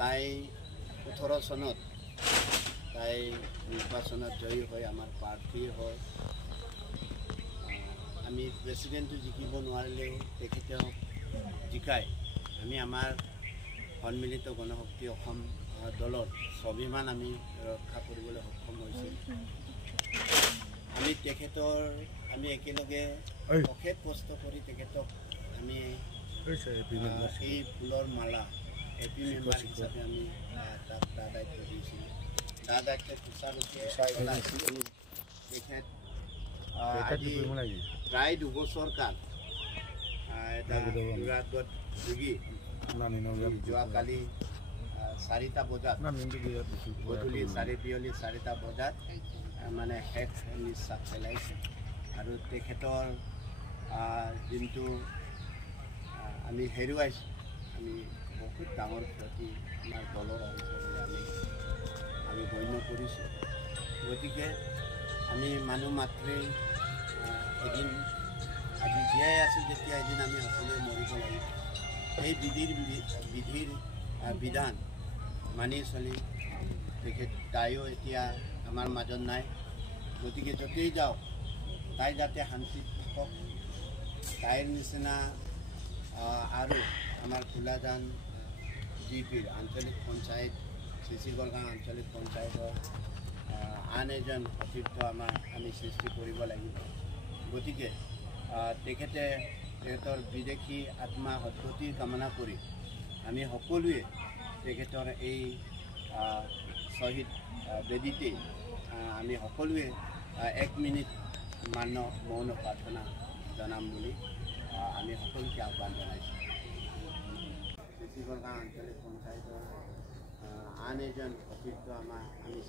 তাই 18 চনত তাই নিৰ্বাচনত জয়ী হৈ আমাৰ প্ৰাৰ্থী হয়। আমি প্ৰেচিডেণ্টটো জিকিব নোৱাৰিলেও তেখেতক জিকাই আমি আমাৰ সন্মিলিত গণশক্তি অসম দলৰ স্বাভিমান আমি ৰক্ষা কৰিবলৈ সক্ষম হৈছোঁ। আমি তেখেতৰ আমি একেলগে অশেষ কষ্ট কৰি তেখেতক আমি এই ফুলৰ মালা এপি মেম্বাৰ হিচাপে আমি তাক দায়িত্ব দিছিলোঁ। দায়িত্ব সুচাৰুৰূপে তেখেত আজি প্ৰায় 2 বছৰ কাল দুৰাগত ভুগি যোৱাকালি 4টা বজাত গধূলি বিয়লি 4টা বজাত মানে শেষ নিশ্বাস পেলাইছে আৰু তেখেতৰ যোনটো আমি হেৰুৱাইছোঁ আমি বহুত ডাঙৰ ক্ষতি আমাৰ দলৰ অঞ্চললৈ আমি গণ্য কৰিছোঁ। গতিকে আমি মানুহ মাত্ৰেই এদিন আজি জীয়াই আছোঁ যেতিয়া এদিন আমি সকলোৱে মৰিব লাগিব। সেই বিধিৰ বিধান মানি চলি তেখেত তাইও এতিয়া আমাৰ মাজত নাই। গতিকে য'তেই যাওক তাই যাতে শান্তিত থাকক, তাইৰ নিচিনা আৰু আমাৰ কোলাজান জিপিৰ আঞ্চলিক পঞ্চায়ত চিচিগড়গাঁও আঞ্চলিক পঞ্চায়তৰ আন এজন সতীৰ্থ আমি সৃষ্টি কৰিব লাগিব। গতিকে তেখেতৰ বিদেশী আত্মা সদ্গতিৰ কামনা কৰি আমি সকলোৱে তেখেতৰ এই শ্বহীদ বেদীতে আমি সকলোৱে 1 মিনিট মৌন প্ৰাৰ্থনা জনাম বুলি আমি সকলোকে আহ্বান জনাইছোঁ। চিচিগড়গাঁও আঞ্চলিক পঞ্চায়তৰ আন এজন সতীৰ্থ আমি